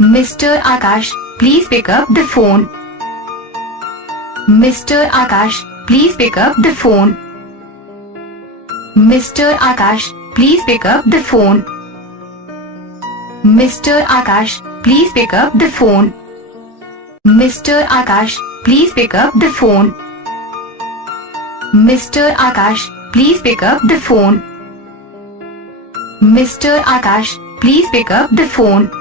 Mr. Akash, please pick up the phone. Mr. Akash, please pick up the phone. Mr. Akash, please pick up the phone. Mr. Akash, please pick up the phone. Mr. Akash, please pick up the phone. Mr. Akash, please pick up the phone. Mr. Akash, please pick up the phone.